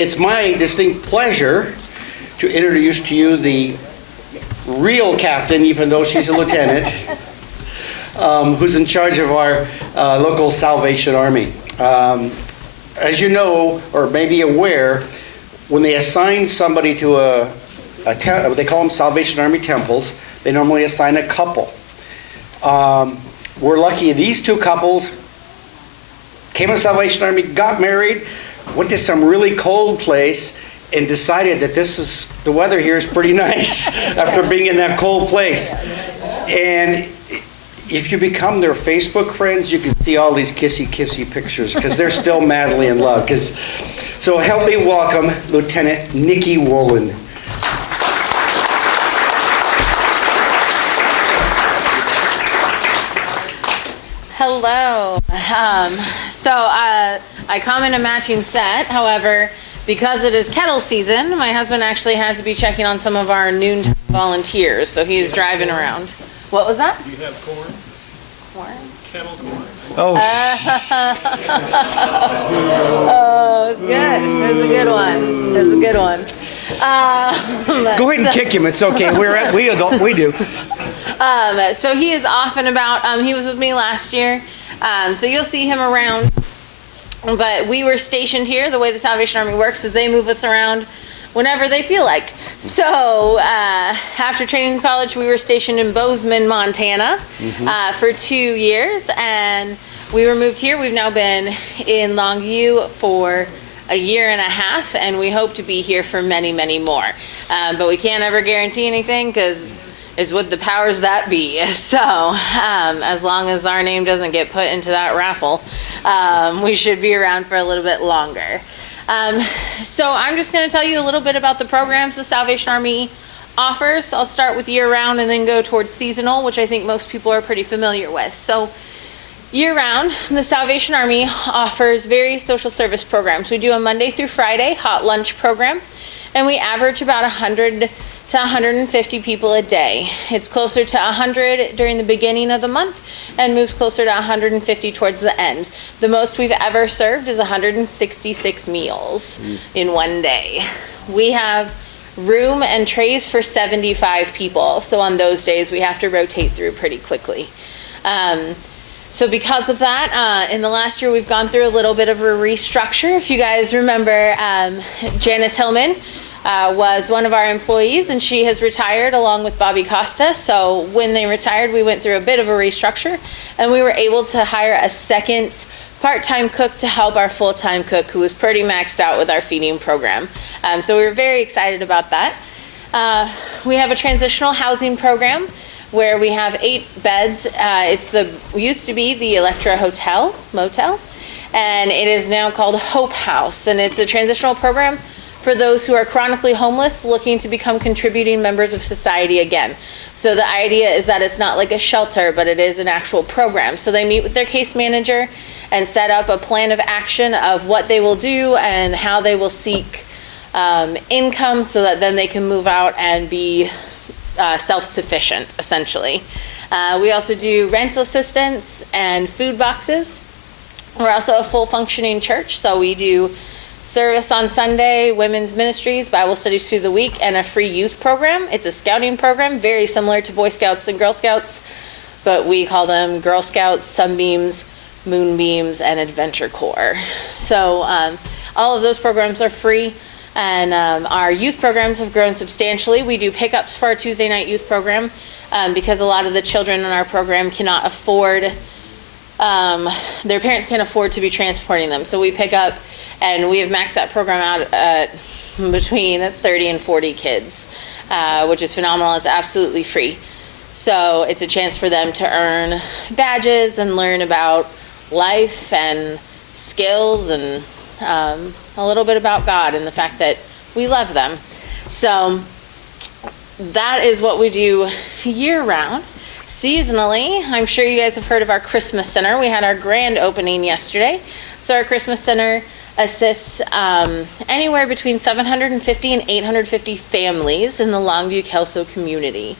It's my distinct pleasure to introduce to you the real captain, even though she's a lieutenant, who's in charge of our local Salvation Army. As you know, or may be aware, when they assign somebody to they call them Salvation Army temples, they normally assign a couple. We're lucky these two couples came to Salvation Army, got married, went to some really cold place, and decided that the weather here is pretty nice after being in that cold place. And if you become their Facebook friends, you can see all these kissy pictures because they're still madly in love. So help me welcome Lieutenant Niki Woolin. Hello. I come in a matching set. However, because it is kettle season, my husband actually has to be checking on some of our noontime volunteers. So he's driving around. What was that? Do you have corn? Corn? Kettle corn. Oh, Oh, it's good. It was a good one. It was a good one. go ahead and kick him. It's okay. We do. So he is off and about. He was with me last year. So you'll see him around. But we were stationed here. The way the Salvation Army works is they move us around whenever they feel like. So after training in college, we were stationed in Bozeman, Montana for 2 years. And we were moved here. We've now been in Longview for a year and a half, and we hope to be here for many, many more. But we can't ever guarantee anything because it's with the powers that be. So as long as our name doesn't get put into that raffle, we should be around for a little bit longer. So I'm just going to tell you a little bit about the programs the Salvation Army offers. I'll start with year-round and then go towards seasonal, which I think most people are pretty familiar with. So year-round, the Salvation Army offers various social service programs. We do a Monday through Friday hot lunch program, and we average about 100 to 150 people a day. It's closer to 100 during the beginning of the month and moves closer to 150 towards the end. The most we've ever served is 166 meals in one day. We have room and trays for 75 people, so on those days we have to rotate through pretty quickly. So because of that, in the last year we've gone through a little bit of a restructure. If you guys remember, Janice Hillman was one of our employees, and she has retired along with Bobby Costa. So when they retired, we went through a bit of a restructure, and we were able to hire a second part-time cook to help our full-time cook, who was pretty maxed out with our feeding program. So we were very excited about that. We have a transitional housing program where we have 8 beds. Used to be the Electra Motel, and it is now called Hope House, and it's a transitional program for those who are chronically homeless looking to become contributing members of society again. So the idea is that it's not like a shelter, but it is an actual program. So they meet with their case manager and set up a plan of action of what they will do and how they will seek income so that then they can move out and be self-sufficient, essentially. We also do rental assistance and food boxes. We're also a full functioning church, so we do service on Sunday, women's ministries, Bible studies through the week, and a free youth program. It's a scouting program, very similar to Boy Scouts and Girl Scouts, but we call them Girl Scouts, Sunbeams, Moonbeams, and Adventure Corps. So all of those programs are free, and our youth programs have grown substantially. We do pickups for our Tuesday night youth program because a lot of the children in our program cannot afford, their parents can't afford to be transporting them. So we pick up, and we have maxed that program out at between 30 and 40 kids, which is phenomenal. It's absolutely free. So it's a chance for them to earn badges and learn about life and skills and a little bit about God and the fact that we love them. So that is what we do year-round. Seasonally, I'm sure you guys have heard of our Christmas Center. We had our grand opening yesterday. So our Christmas Center assists anywhere between 750 and 850 families in the Longview Kelso community.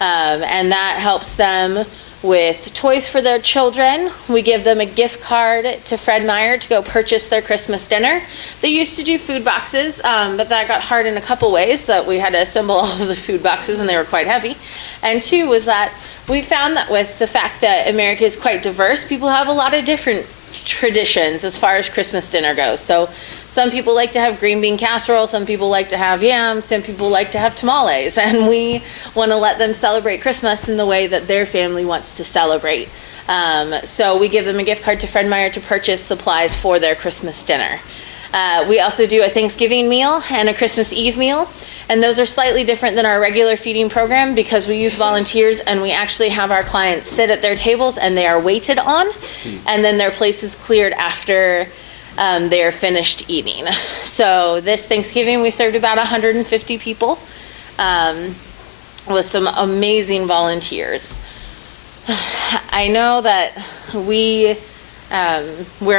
And that helps them with toys for their children. We give them a gift card to Fred Meyer to go purchase their Christmas dinner. They used to do food boxes, but that got hard in a couple ways, that we had to assemble all of the food boxes and they were quite heavy. And two was that we found that with the fact that America is quite diverse, people have a lot of different traditions as far as Christmas dinner goes. So some people like to have green bean casserole, some people like to have yams, some people like to have tamales, and we want to let them celebrate Christmas in the way that their family wants to celebrate. So we give them a gift card to Fred Meyer to purchase supplies for their Christmas dinner. We also do a Thanksgiving meal and a Christmas Eve meal, and those are slightly different than our regular feeding program because we use volunteers and we actually have our clients sit at their tables and they are waited on, and then their place is cleared after they are finished eating. So this Thanksgiving we served about 150 people with some amazing volunteers. I know that we're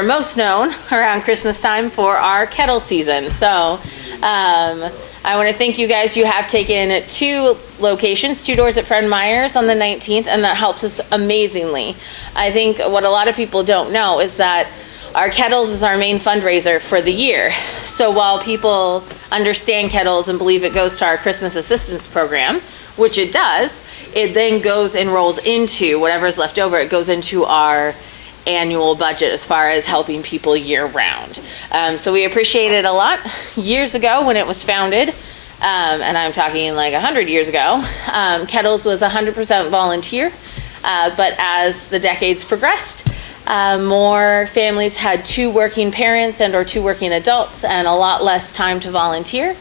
most known around Christmas time for our kettle season. So I want to thank you guys. You have taken 2 locations, 2 doors at Fred Meyer's on the 19th, and that helps us amazingly. I think what a lot of people don't know is that our kettles is our main fundraiser for the year. So while people understand kettles and believe it goes to our Christmas assistance program, which it does, it then goes and rolls into whatever's left over. It goes into our annual budget as far as helping people year round. So we appreciate it a lot. Years ago when it was founded, and I'm talking like 100 years ago, Kettles was 100% volunteer. But as the decades progressed, more families had 2 working parents and or 2 working adults and a lot less time to volunteer.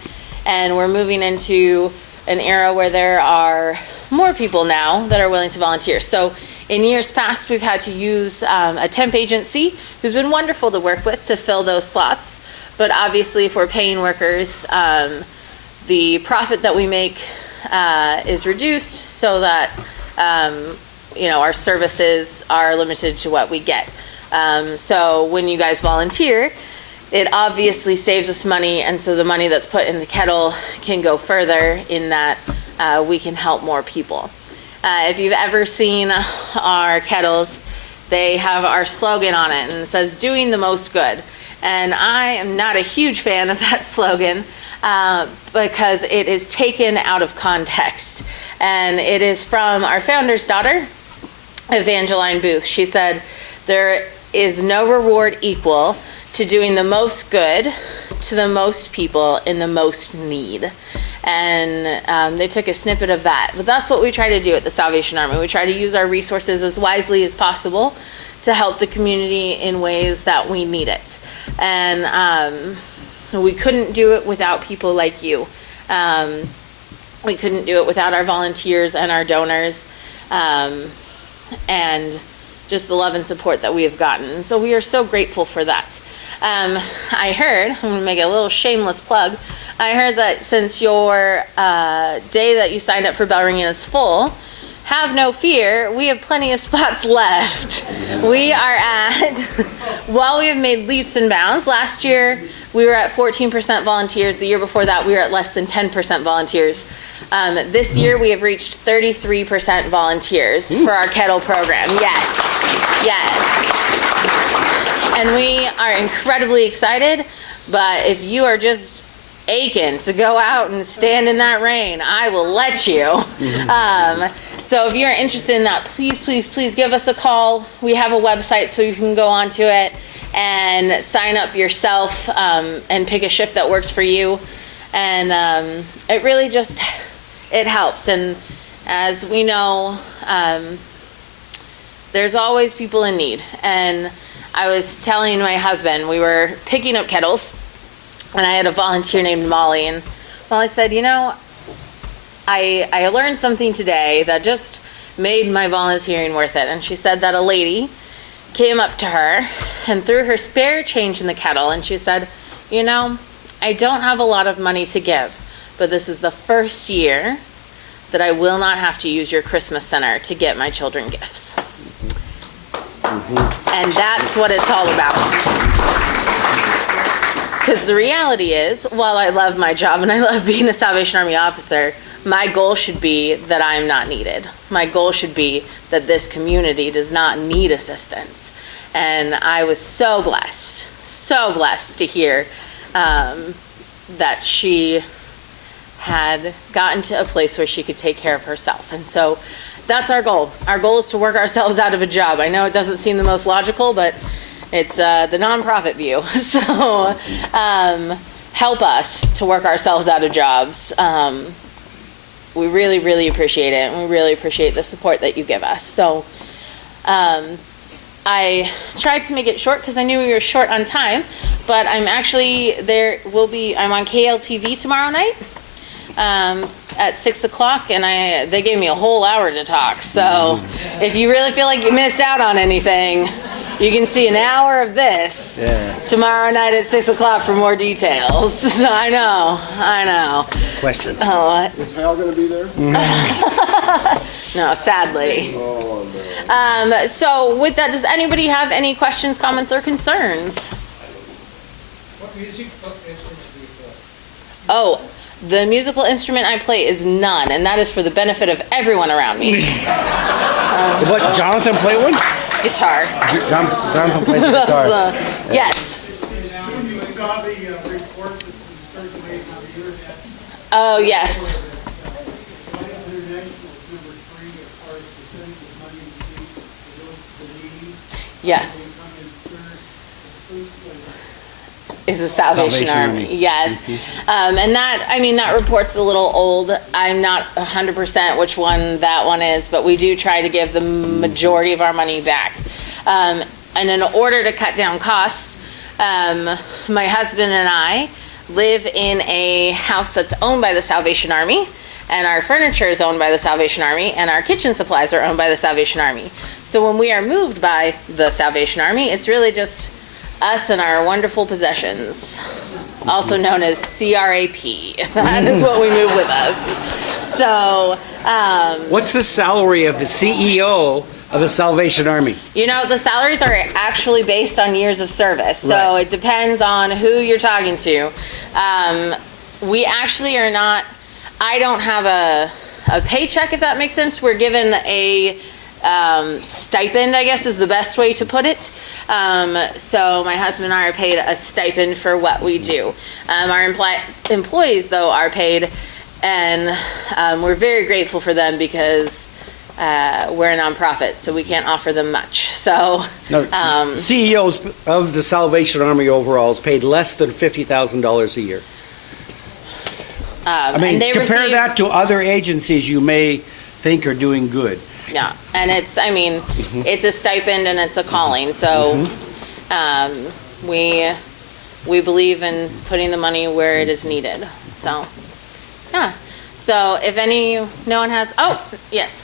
And we're moving into an era where there are more people now that are willing to volunteer. So in years past, we've had to use a temp agency who's been wonderful to work with to fill those slots. But obviously, if we're paying workers, the profit that we make is reduced so that our services are limited to what we get. So when you guys volunteer, it obviously saves us money, and so the money that's put in the kettle can go further in that we can help more people. If you've ever seen our kettles, they have our slogan on it, and it says, "Doing the most good." And I am not a huge fan of that slogan because it is taken out of context. And it is from our founder's daughter, Evangeline Booth. She said, "There is no reward equal to doing the most good to the most people in the most need." And they took a snippet of that. But that's what we try to do at the Salvation Army. We try to use our resources as wisely as possible to help the community in ways that we need it. And we couldn't do it without people like you. We couldn't do it without our volunteers and our donors. And just the love and support that we have gotten. So we are so grateful for that. I heard, I'm going to make a little shameless plug, I heard that since your day that you signed up for bell ringing is full, have no fear, we have plenty of spots left. We are at, while we have made leaps and bounds, last year we were at 14% volunteers. The year before that we were at less than 10% volunteers. This year we have reached 33% volunteers for our kettle program. Yes. And we are incredibly excited, but if you are just aching to go out and stand in that rain, I will let you. So if you're interested in that, please give us a call. We have a website so you can go onto it and sign up yourself and pick a shift that works for you. And it really just, it helps. And as we know, there's always people in need. And I was telling my husband, we were picking up kettles, and I had a volunteer named Molly, and Molly said, I learned something today that just made my volunteering worth it. And she said that a lady came up to her and threw her spare change in the kettle, and she said, I don't have a lot of money to give, but this is the first year that I will not have to use your Christmas center to get my children gifts. And that's what it's all about. Because the reality is, while I love my job and I love being a Salvation Army officer, my goal should be that I am not needed. My goal should be that this community does not need assistance. And I was so blessed to hear that she had gotten to a place where she could take care of herself. And so that's our goal. Our goal is to work ourselves out of a job. I know it doesn't seem the most logical, but it's the nonprofit view. So help us to work ourselves out of jobs. We really, really appreciate it, and we really appreciate the support that you give us. So I tried to make it short because I knew we were short on time, but I'm on KLTV tomorrow night at 6 o'clock, and they gave me a whole hour to talk. So if you really feel like you missed out on anything, you can see an hour of this tomorrow night at 6 o'clock for more details. So I know. Questions? Oh, Is Hal going to be there? no, sadly. Oh, no. So with that, does anybody have any questions, comments, or concerns? What music instruments do you play? Oh, the musical instrument I play is none, and that is for the benefit of everyone around me. What, Jonathan play one? Guitar. Jonathan plays the guitar. Yes. You saw the report that's been circulating on the internet. Oh, yes. Lions International is number 3 as far as percentage of money received for those to the needy. Yes. They come in third, first place. Is the Salvation Army. Yes. And that report's a little old. I'm not 100% which one that one is, but we do try to give the majority of our money back. And in order to cut down costs, my husband and I live in a house that's owned by the Salvation Army, and our furniture is owned by the Salvation Army, and our kitchen supplies are owned by the Salvation Army. So when we are moved by the Salvation Army, it's really just us and our wonderful possessions, also known as CRAP. That is what we move with us. So, What's the salary of the CEO of the Salvation Army? the salaries are actually based on years of service. So Right. it depends on who you're talking to. We actually are not, I don't have a paycheck, if that makes sense. We're given a stipend, I guess is the best way to put it. So my husband and I are paid a stipend for what we do. Our employees, though, are paid, and we're very grateful for them because we're a nonprofit, so we can't offer them much. So No, CEOs of the Salvation Army overall is paid less than $50,000 a year. I mean, and they compare receive, that to other agencies you may think are doing good. Yeah, and it's a stipend and it's a calling. So we believe in putting the money where it is needed. So yeah. So if no one has, yes.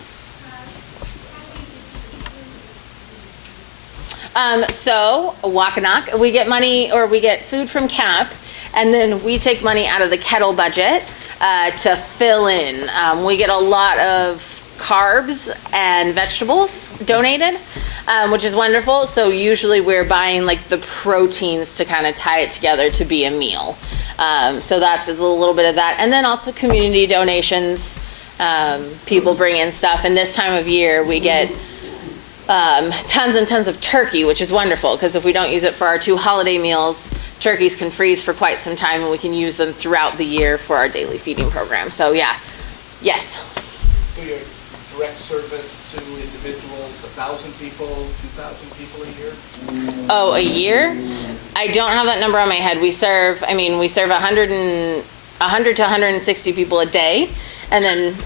So Wackanock, we get money, or we get food from CAP, and then we take money out of the kettle budget to fill in. We get a lot of carbs and vegetables donated, which is wonderful. So usually we're buying like the proteins to kind of tie it together to be a meal. So that's a little bit of that. And then also community donations. People bring in stuff, and this time of year we get tons and tons of turkey, which is wonderful because if we don't use it for our 2 holiday meals, turkeys can freeze for quite some time, and we can use them throughout the year for our daily feeding program. So yeah, yes. So your direct service to individuals, 1,000 people, 2,000 people a year? Oh, a year? I don't have that number on my head. We serve 100 to 160 people a day, and then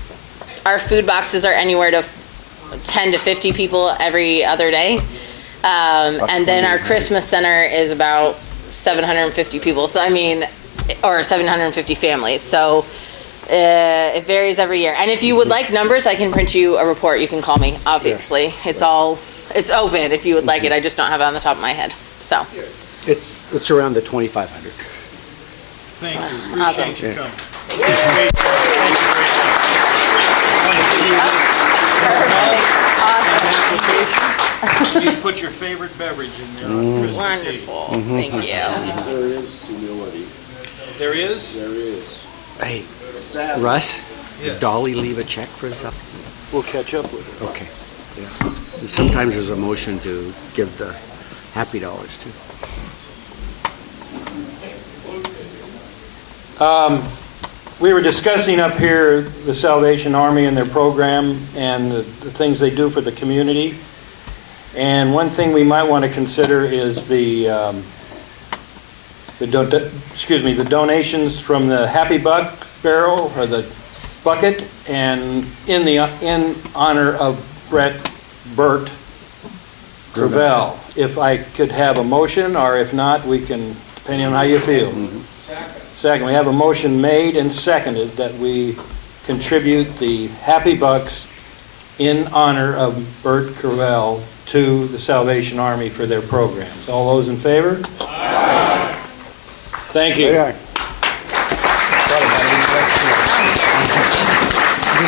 our food boxes are anywhere to 10 to 50 people every other day. And then our Christmas center is about 750 people. So or 750 families. So it varies every year. And if you would like numbers, I can print you a report. You can call me, obviously. It's open if you would like it. I just don't have it on the top of my head. So. It's around the 2,500. Thank you. Awesome. Appreciate you coming. You can put your favorite beverage in there on Christmas Eve. Wonderful. Thank you. There it is. See you later. There is? There is. Hey, Sad. Russ, Yes. did Dolly leave a check for us? We'll catch up with it. Okay. Yeah. Sometimes there's a motion to give the happy dollars too. We were discussing up here the Salvation Army and their program and the things they do for the community. And one thing we might want to consider is the donations from the Happy Buck Barrel or the bucket, and in honor of Bert Gravel. If I could have a motion, or if not, we can, depending on how you feel. Second, we have a motion made and seconded that we contribute the Happy Bucks in honor of Bert Gravel to the Salvation Army for their programs. All those in favor? Aye. Thank you. There's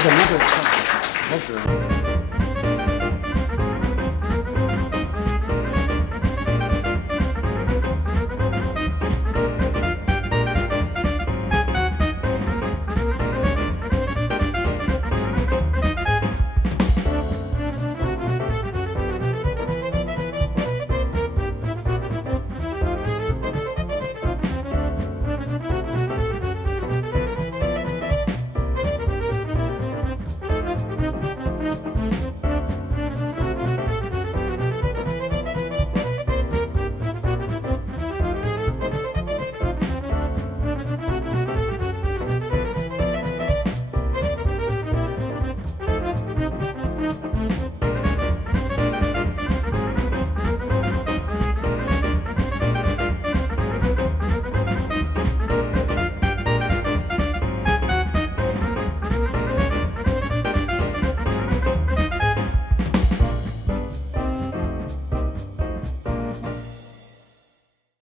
another treasure.